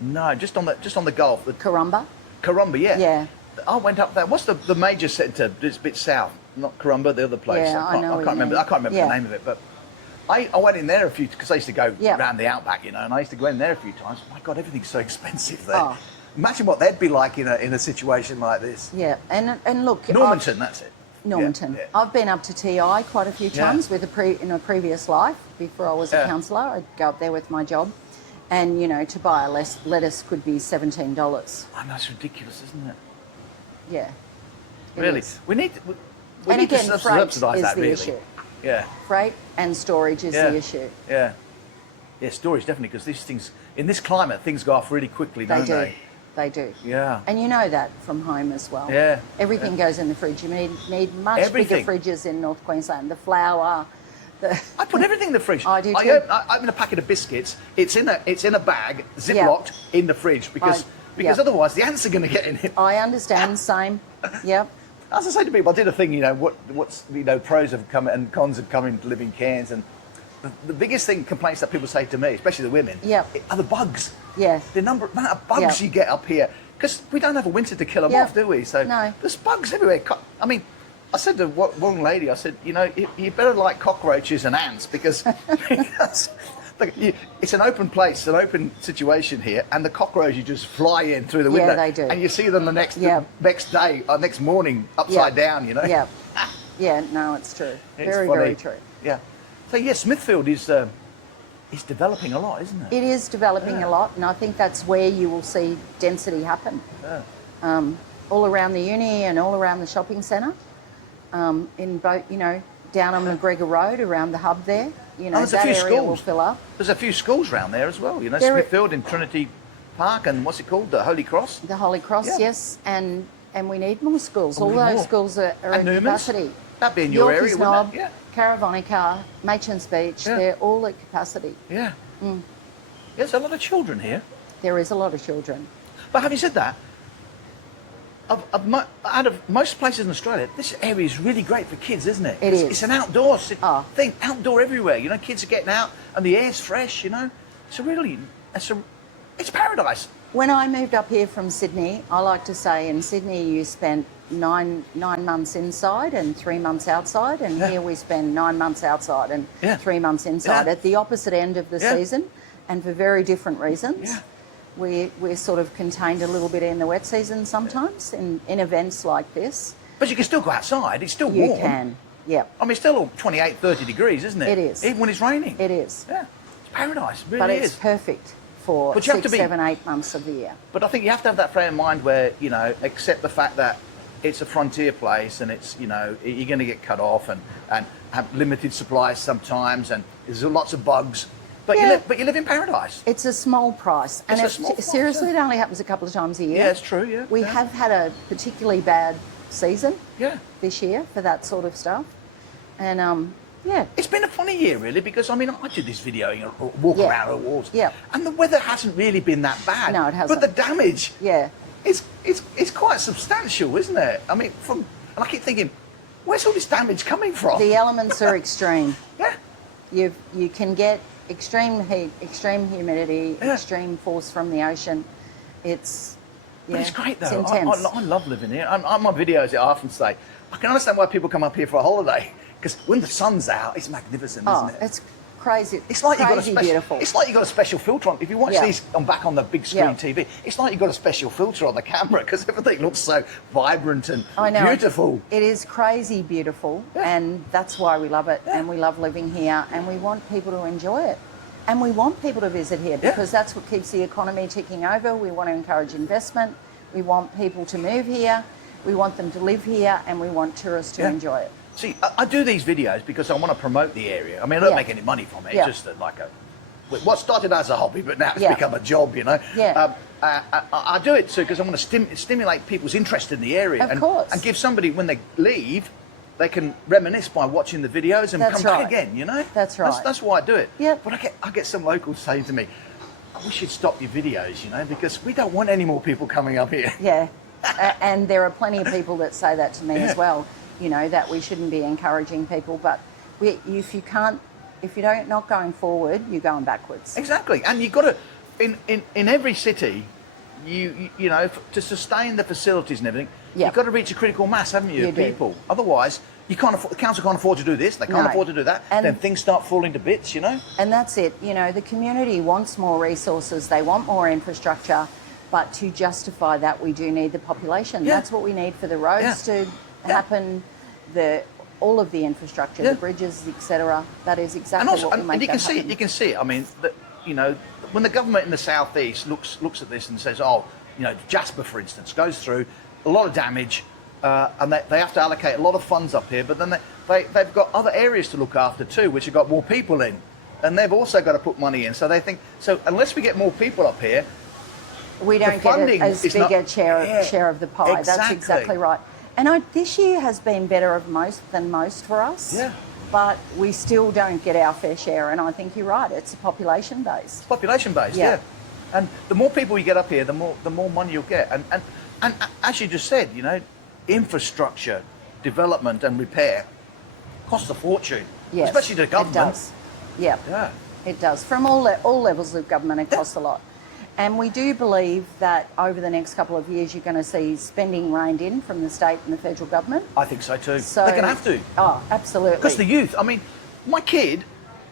No, just on the Gulf. Karumba? Karumba, yeah. Yeah. I went up there. What's the major centre? It's a bit south, not Karumba, the other place. Yeah, I can't remember the name of it, but I went in there a few, because I used to go around the outback, and I used to go in there a few times. My God, everything's so expensive there. Oh. Imagine what they'd be like in a situation like this. Yeah, and look, Normanton, that's it. Normanton. Yeah. I've been up to TI quite a few times in a previous life. Before I was a councillor, I'd go up there with my job, and to buy a lettuce could be $17. I know, it's ridiculous, isn't it? Yeah. Really, we need freight to subsidise that, the really. issue. Yeah. Freight and storage is the issue. Yeah. Yeah, storage definitely, because these things in this climate, things go off really quickly, don't they? They do. Yeah. And you know that from home as well. Yeah. Everything goes in the fridge. You need much bigger fridges in North Queensland. The flour. I put everything in the fridge. I do too. I open a packet of biscuits. It's in a bag, zip-locked in the fridge, because otherwise the ants are going to get in it. I understand. Same. Yep. As I say to people, I did a thing. What's pros have come and cons of coming to live in Cairns, and the biggest complaints that people say to me, especially the women, are the bugs. Yeah. The amount of bugs you get up here, because we don't have a winter to kill them off, do we? So there's bugs everywhere. I mean, I said to one lady, I said, you better like cockroaches and ants, because It's an open place, an open situation here, and the cockroaches just fly in through the window. Yeah, they do. And you see them the next day, or next morning, upside down, you know? Yeah. Yeah, no, it's true. It's very, funny. very true. Yeah. So, yeah, Smithfield is developing a lot, isn't it? It is developing a lot, and I think that's where you will see density happen. Yeah. All around the uni and all around the shopping centre, in both, you know, down on McGregor Road, around the hub there. You know, there's a that few area schools. will fill up. There's a few schools around there as well, you know, There Smithfield in Trinity Park and what's it called, the Holy Cross? The Holy Cross, Yeah. yes, and we need more schools. And we All need those more. schools are And at Newman's? capacity. That'd be in your area, Yorkeys wouldn't Knob, it? Yeah. Caravonica, Machan's Beach, Yeah. they're all at capacity. Yeah. There's a lot of children here. There is a lot of children. But having said that, out of most places in Australia, this area is really great for kids, isn't it? It is. It's an outdoor thing, Oh. outdoor everywhere. You know, kids are getting out and the air's fresh, you know. It's paradise. When I moved up here from Sydney, I like to say in Sydney you spent nine months inside and 3 months outside, and here we spend 9 months outside and 3 months inside at the opposite end of the season, and for very different reasons. Yeah. We're sort of contained a little bit in the wet season sometimes in events like this. But you can still go outside. It's still warm. You can, yeah. I mean, it's still 28, 30 degrees, isn't it? It is. Even when it's raining. It is. Yeah. It's paradise. It really But is. it's perfect for But you have 6, to be- 7, 8 months of the year. But I think you have to have that frame of mind where, you know, accept the fact that it's a frontier place and it's, you know, you're going to get cut off and have limited supplies sometimes and there's lots of bugs. But, you live in paradise. It's a small price. And It's a small price, seriously, yeah. it only happens a couple of times a year. Yeah, it's true, yeah. We yeah. have had a particularly bad season Yeah. this year for that sort of stuff. And, yeah. It's been a funny year, really, because, I mean, I did this video, you know, walk Yeah. around the walls. Yeah. And the weather hasn't really been that bad. No, it hasn't. But the damage Yeah. it's quite substantial, isn't it? I mean, and I keep thinking, where's all this damage coming from? The elements are extreme. Yeah. You can get extreme heat, extreme humidity, Yeah. extreme force from the ocean. It's But it's great, though. It's intense. I love living here. On my videos, I often say, I can understand why people come up here for a holiday, because when the sun's out, it's magnificent, isn't it? It's crazy. It's like crazy beautiful. It's like you got a special filter on. If you watch these back on the big screen Yeah. TV, it's like you got a special filter on the camera because everything looks so vibrant and I know. beautiful. It is crazy beautiful, and that's why we love it, and we love living here, and we want people to enjoy it. And we want people to visit here because that's what keeps the economy ticking over. We want to encourage investment. We want people to move here. We want them to live here, and we want tourists to enjoy it. See, I do these videos because I want to promote the area. I mean, I don't make any money from it. Yeah. It's just what started as a hobby, but now it's Yeah. become a job, you know. Yeah. I do it too because I want to stimulate people's interest in the area. Of course. And give somebody, when they leave, they can reminisce by watching the videos and That's come right. back again, you know. That's right. That's why I do it. Yeah. But I get some locals saying to me, we should stop your videos, you know, because we don't want any more people coming up here. Yeah, and there are plenty of people that say that to me as well. You know, that we shouldn't be encouraging people, but if you're not going forward, you're going backwards. Exactly, and you've got to, in every city, you know, to sustain the facilities and everything, you've got to reach a critical mass, haven't you, of people? Otherwise, you can't afford, the council can't afford to do this, they can't afford to do that, and then things start falling to bits, you know? And that's it. You know, the community wants more resources, they want more infrastructure, but to justify that, we do need the population. Yeah. That's what we need for the roads to happen, all of the infrastructure, the bridges, etc. That is exactly what we make and you that can see it. happen. You can see it. I mean, you know, when the government in the southeast looks at this and says, oh, you know, Jasper, for instance, goes through a lot of damage, and they have to allocate a lot of funds up here, but then they've got other areas to look after too, which have got more people in, and they've also got to put money in. So they think, unless we get more people up here, we don't get as big a share of the pie. Exactly. That's exactly right. And this year has been better than most for us. Yeah. But we still don't get our fair share. And I think you're right. It's population based. Population based, yeah. And the more people you get up here, the more money you'll get. And as you just said, you know, infrastructure, development and repair costs a fortune. Yes, Especially to the government. It does. Yeah. Yeah. It does. From all levels of government, it costs a lot. And we do believe that over the next couple of years, you're going to see spending reined in from the state and the federal government. I think so too. So, they're going to have to. Oh, absolutely. Because the youth, I mean, my kid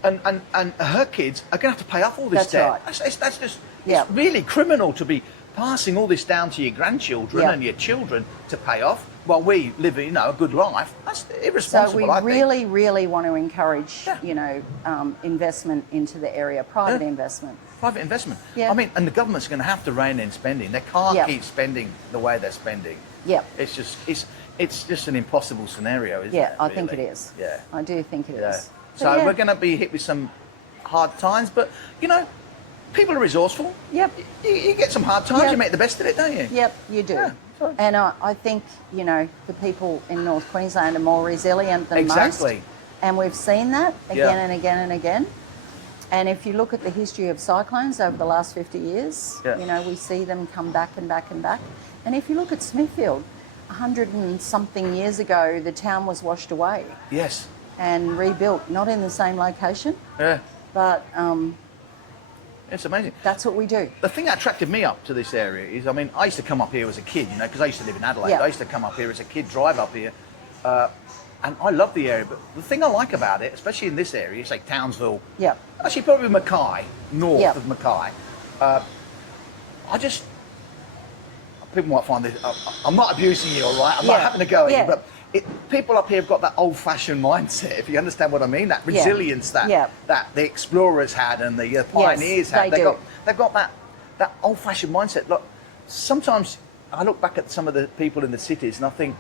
and her kids are going to have to pay off all this That's debt. right. That's just Yeah. it's really criminal to be passing all this down to your grandchildren Yeah. and your children to pay off while we live, a good life. That's irresponsible. So we I think. really want to encourage, investment into the area, private investment. Private investment. Yeah. I mean, and the government's going to have to rein in spending. They can't Yeah. keep spending the way they're spending. Yeah. It's just an impossible scenario, isn't it? Yeah, I think it really? is. Yeah. I do think it is. Yeah. But So yeah. we're going to be hit with some hard times, but people are resourceful. Yep. You get some hard times, Yep. you make the best of it, don't you? Yep, you do. Yeah. And I think, the people in North Queensland are more resilient than Exactly. most. And we've seen that again Yeah. and again and again. And if you look at the history of cyclones over the last 50 years, Yeah. we see them come back and back and back. And if you look at Smithfield, 100 and something years ago, the town was washed away Yes. and rebuilt, not in the same location, Yeah. but It's amazing. that's what we do. The thing that attracted me up to this area is, I used to come up here as a kid, because I used to live in Adelaide. Yeah. I used to come up here as a kid, drive up here, and I love the area. But the thing I like about it, especially in this area, it's like Townsville, Yeah. actually probably Mackay, north Yeah. of Mackay. People might find this. I'm not abusing you, all right? I'm not Yeah. having a go at Yeah. you, but people up here have got that old-fashioned mindset. If you understand what I mean, that resilience that the explorers had and the pioneers had. they do. They've got that old-fashioned mindset. Look, sometimes I look back at some of the people in the cities and I think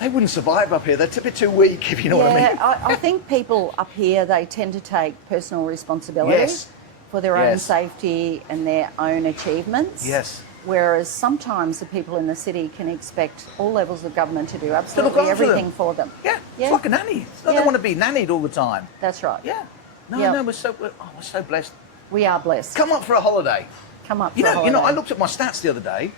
they wouldn't survive up here. They're a bit too weak, if you know what I mean. I think people up here, they tend to take personal responsibility Yes. for their own Yes. safety and their own achievements. Yes. Whereas sometimes the people in the city can expect all levels of government to do absolutely after everything them. for them. Yeah, it's like a nanny. It's not they Yeah. want to be nannied all the time. That's right. Yeah. No, Yeah. we're so blessed. We are blessed. Come up for a holiday. Come up You for a know, holiday. I looked at my stats the other day.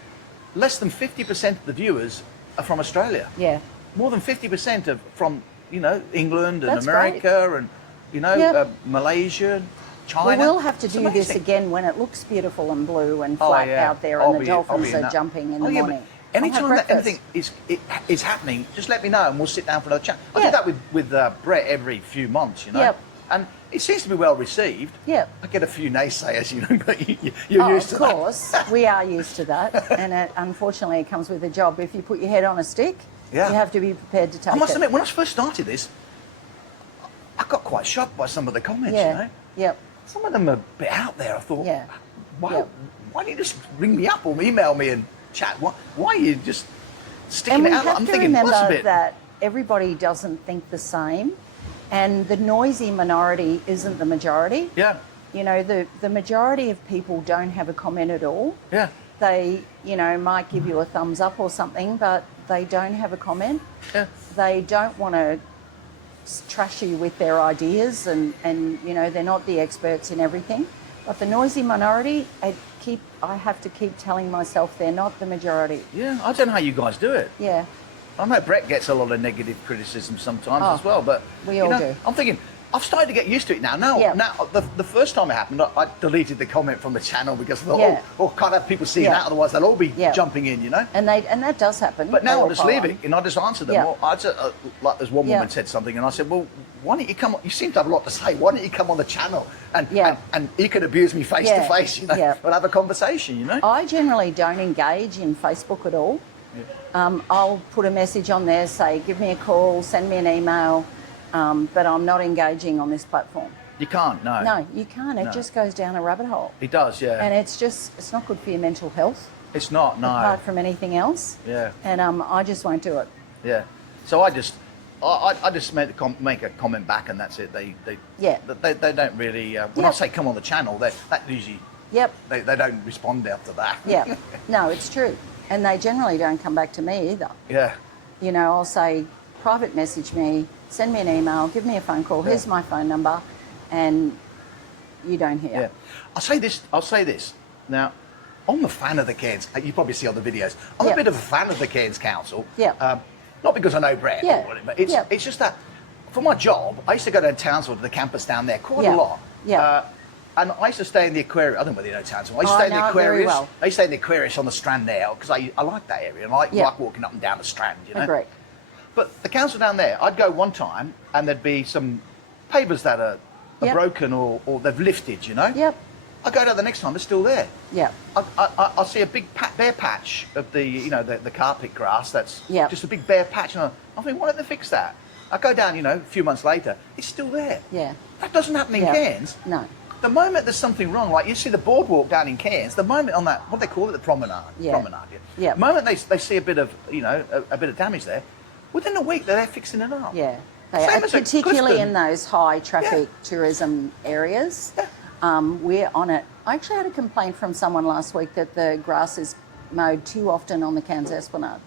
Less than 50% of the viewers are from Australia. Yeah. More than 50% are from, England and That's America and, Yep. Malaysia, China. Well, we'll have to It's do this amazing. again when it looks beautiful and blue and Oh, flat yeah. out there I'll and the be- I'll dolphins be in are that. jumping in Oh, the yeah, morning. but anytime I'll that have breakfast. anything is happening, just let me know and we'll sit down for another chat. I Yeah. do that with Brett every few months, Yep. and it seems to be well received. Yep. I get a few naysayers, but you're used to Of that. course, we are used to that, and unfortunately, it comes with a job. If you put your head on a stick, Yeah. you have to be prepared to take I must it. admit, when I first started this, I got quite shocked by some of the comments, Yeah. Yep. Some of them are a bit out there. I thought, Yeah. why Yeah. don't you just ring me up or email me and chat? Why are you just sticking And we it out? have I'm to thinking, what's a remember bit... that everybody doesn't think the same, and the noisy minority isn't the majority. Yeah, The majority of people don't have a comment at all. yeah, They, might give you a thumbs up or something, but they don't have a comment. yeah. They don't want to trash you with their ideas and they're not the experts in everything. But the noisy minority, I have to keep telling myself they're not the majority. Yeah, I don't know how you guys do it. Yeah. I know Brett gets a lot of negative criticism sometimes Oh, as well, but we all do. I'm thinking, I've started to get used to it now. Now, Yeah. the first time it happened, I deleted the comment from the channel because I thought, Yeah. can't have people seeing Yeah. that, otherwise they'll all be Yeah. jumping in, And that does happen. But They now all I'll just pile leave on. it and I just answer them. Yeah. Well, I just, like there's one Yeah. woman said something and I said, well, why don't you come on? You seem to have a lot to say. Why don't you come on the channel and Yeah. and you can abuse me face Yeah. to face, Yeah. We'll have a conversation, I generally don't engage in Facebook at all. I'll put a message on there, say, give me a call, send me an email, but I'm not engaging on this platform. You can't, no. No, you can't. It No. just goes down a rabbit hole. It does, yeah. And it's not good for your mental health, It's not, no. apart from anything else. Yeah. And I just won't do it. Yeah. So I just make a comment back and that's it. They don't really. When I Yeah. say come on the channel, that usually Yep. they don't respond after that. Yeah. No, it's true. And they generally don't come back to me either. Yeah. I'll say, private message me, send me an email, give me a phone call, here's my phone number, and you don't hear. Yeah. I'll say this. Now, I'm a fan of the Cairns. You probably see on the videos. I'm a Yeah. bit of a fan of the Cairns Council. Yeah. Not because I know Brett, Yeah. or whatever, but it's Yeah. it's just that for my job, I used to go down Townsville to the campus down there quite Yeah. a lot. Yeah. And I used to stay in the aquarium. I don't know whether you know Townsville. I used to I stay in the know it very Aquarius. well. I used to stay in the Aquarius on the Strand there because I like that area and I Yeah. like walking up and down the Strand. Agree. But the council down there, I'd go one time and there'd be some pavers that are Yep. broken or they've lifted, you know? Yep. I go down the next time, it's still there. Yep. I see a big bare patch of the, you know, the carpet grass that's Yep. just a big bare patch. And I think, why don't they fix that? I go down, you know, a few months later, it's still there. Yeah. That doesn't happen in Yeah. Cairns. No. The moment there's something wrong, like you see the boardwalk down in Cairns, the moment on that, what do they call it, the promenade? Yeah. Promenade, yeah. Yeah. The moment they see a bit of, you know, a bit of damage there, within a week they're fixing it up. Yeah. They Same are, as at particularly Clifton. in those high traffic tourism areas. Yeah. We're on it. I actually had a complaint from someone last week that the grass is mowed too often on the Cairns Esplanade.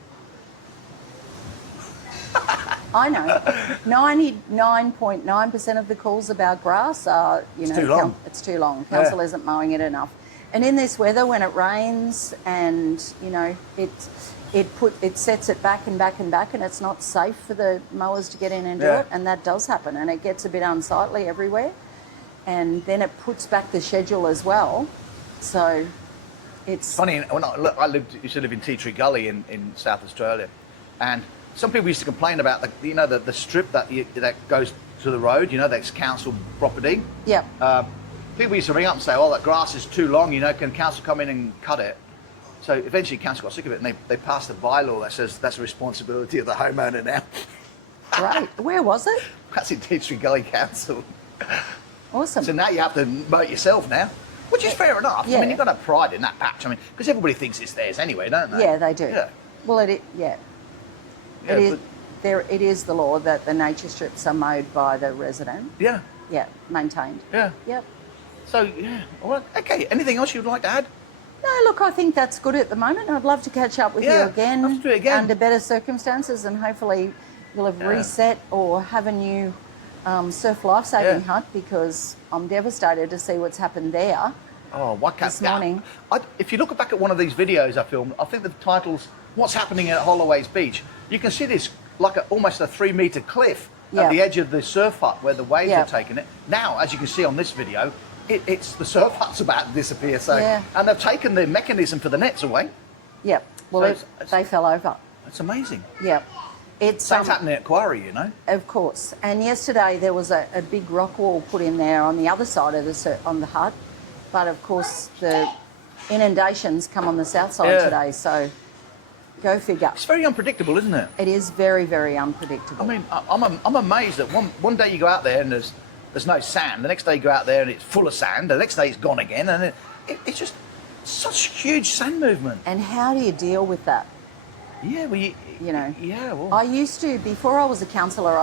I know. 99.9% of the calls about grass are, you know, too long. It's too long. Council isn't mowing it enough. And in this weather, when it rains and, you know, it sets it back and back and back, and it's not safe for the mowers to get in and do Yeah. it, and that does happen, and it gets a bit unsightly everywhere. And then it puts back the schedule as well. So it's Funny, when used to live in Tea Tree Gully in South Australia, and some people used to complain about the strip that goes to the road, you know, that's council property. yeah, People used to ring up and say, "Oh, that grass is too long. You know, can council come in and cut it?" So eventually, council got sick of it, and they passed a bylaw that says that's a responsibility of the homeowner now. great. Where was it? That's in Tea Tree Gully Council. Awesome. So now you have to mow it yourself now, which is fair enough. I Yeah. mean, you've got to have pride in that patch. I mean, because everybody thinks it's theirs anyway, don't they? Yeah, they do. Yeah. Well, Yeah, it is. but- It is the law that the nature strips are mowed by the resident. Yeah. Yeah, maintained. Yeah. Yep. So yeah. All right. Okay. Anything else you'd like to add? No, look, I think that's good at the moment. I'd love to catch up with you Yeah, again, let's do it again. under better circumstances, and hopefully you'll have reset or have a new surf lifesaving Yeah. hut, because I'm devastated to see what's happened there. Oh, what This morning. If you look back at one of these videos I filmed, I think the title's "What's Happening at Holloway's Beach." You can see this like almost a 3-meter cliff Yeah. at the edge of the surf hut where the waves Yeah. are taking it. Now, as you can see on this video, it's the surf hut's about to disappear. So, Yeah. and they've taken the mechanism for the nets away. Yep. Well, So it's- they fell over. It's amazing. Yep. It's Same happening at Quarry, you know. Of course. And yesterday there was a big rock wall put in there on the other side of on the hut, but of course the inundations come on the south side Yeah. today. So go figure. It's very unpredictable, isn't it? It is very, very unpredictable. I mean, I'm amazed that one day you go out there and there's no sand. The next day you go out there and it's full of sand. The next day it's gone again, and it's just such huge sand movement. And how do you deal with that? Yeah, well, You know, Yeah, well. I used to, before I was a councillor,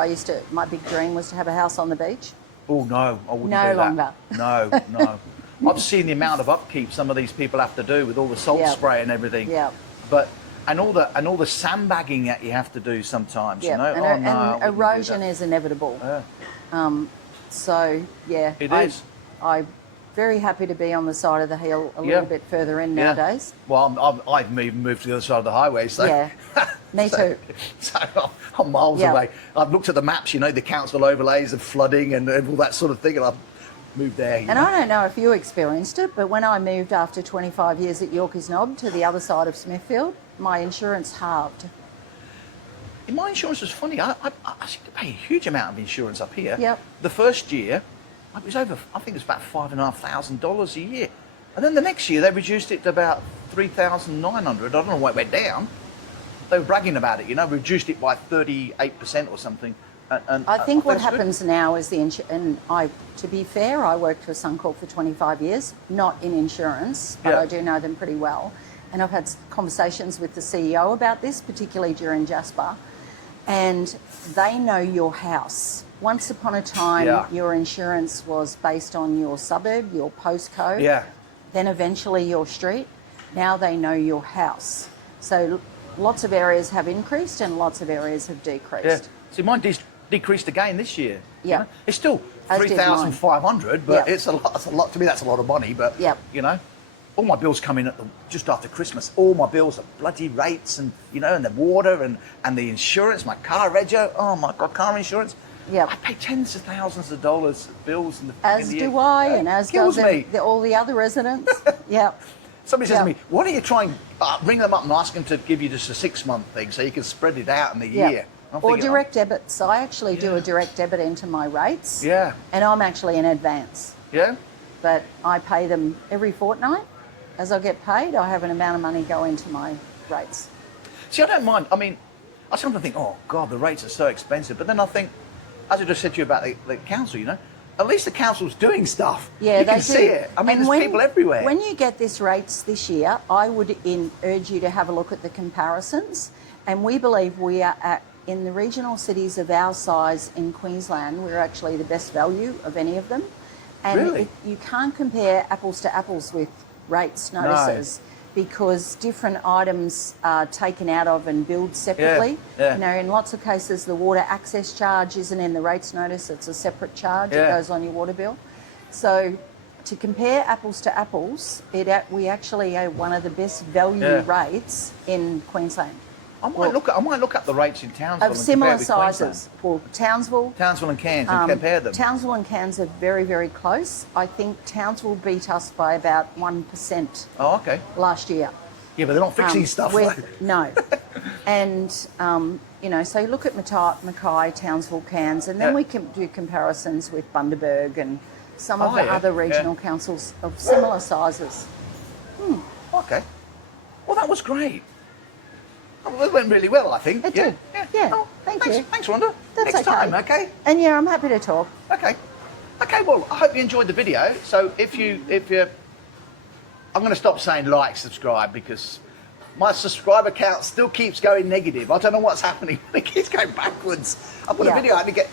my big dream was to have a house on the beach. Oh no, I wouldn't No do that. longer. No, no. I've seen the amount of upkeep some of these people have to do with all the salt Yep. spray and everything. Yep. But and all the sandbagging that you have to do sometimes. Yeah, You know. and, Oh, no, I and wouldn't do erosion that. is inevitable. Yeah. So yeah, It is. I'm very happy to be on the side of the hill a Yeah. little bit further in Yeah. nowadays. Well, I've even moved to the other side of the highway, so Yeah, me too. So I'm miles Yeah. away. I've looked at the maps, you know, the council overlays of flooding and all that sort of thing, and I've moved there. you And know. I don't know if you experienced it, but when I moved after 25 years at Yorkeys Knob to the other side of Smithfield, my insurance halved. My insurance was funny. I seem to pay a huge amount of insurance up here. Yep. The first year, it was over. I think it was about $5,500 a year, and then the next year they reduced it to about $3,900. I don't know why it went down. They were bragging about it, you know, reduced it by 38% or something. And I think what that's good. happens now is to be fair, I worked for Suncorp for 25 years, not in insurance, but Yeah. I do know them pretty well. And I've had conversations with the CEO about this, particularly during Jasper, and they know your house. Once upon a time, Yeah. your insurance was based on your suburb, your postcode, Yeah. then eventually your street. Now they know your house. So lots of areas have increased and lots of areas have decreased. Yeah. See, mine decreased again this year. you Yeah. know. It's still As did 3,500, but Yeah. it's a lot. To me, that's a lot of money. But Yep. you know, all my bills come in just after Christmas. All my bills are bloody rates, and you know, and the water and the insurance, my car rego. Oh my God, car insurance. Yep. I pay tens of thousands of dollars of bills in the As in the do year. I, It and as kills does me. all the other residents. Yeah. Somebody says Yeah. to me, "Why don't you try and ring them up and ask them to give you just a 6-month thing so you can spread it out in the Yeah. year?" I'm Or thinking, direct debits. I actually do a direct debit into my rates. Yeah. And I'm actually in advance. Yeah. But I pay them every fortnight. As I get paid, I have an amount of money go into my rates. See, I don't mind. I mean, I sometimes think, oh God, the rates are so expensive. But then I think, as I just said to you about the council, you know, at least the council's doing stuff. Yeah, you they can do. see it. I mean, And there's people everywhere. When you get this rates this year, I would urge you to have a look at the comparisons. And we believe we are in the regional cities of our size in Queensland, we're actually the best value of any of them. And Really? you can't compare apples to apples with rates notices. Because different items are taken out of and billed separately. Yeah. You know, in lots of cases, the water access charge isn't in the rates notice; it's a separate charge. Yeah. It goes on your water bill. So, to compare apples to apples, we actually are one of the best value rates in Queensland. I might look up the rates in Townsville Of and similar compare it with sizes. Well, Townsville and Cairns and compare them. Townsville and Cairns are very, very close. I think Townsville beat us by about 1% Oh, okay. last year. Yeah, but they're not fixing stuff. No. And, you know, so you look at Mackay, Townsville, Cairns, and then we can do comparisons with Bundaberg and some of the other regional councils of similar sizes. Okay. Well, that was great. It went really well, I think. It did. Yeah. Oh, Thanks, you. Thanks, Rhonda. That's Next okay. time, okay? And yeah, I'm happy to talk. Okay. Okay, well, I hope you enjoyed the video. So if you, I'm going to stop saying like, subscribe, because my subscriber count still keeps going negative. I don't know what's happening. It keeps going backwards. I put a video out to get,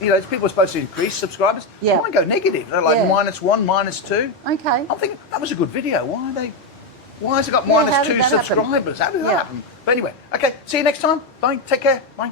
you know, people are supposed to increase subscribers. Yeah. Mine go negative. They're like -1, -2. Okay. I'm thinking, that was a good video. Why has it got how -2 did that happen? subscribers? How did that happen? But anyway, okay, see you next time. Bye. Take care. Bye.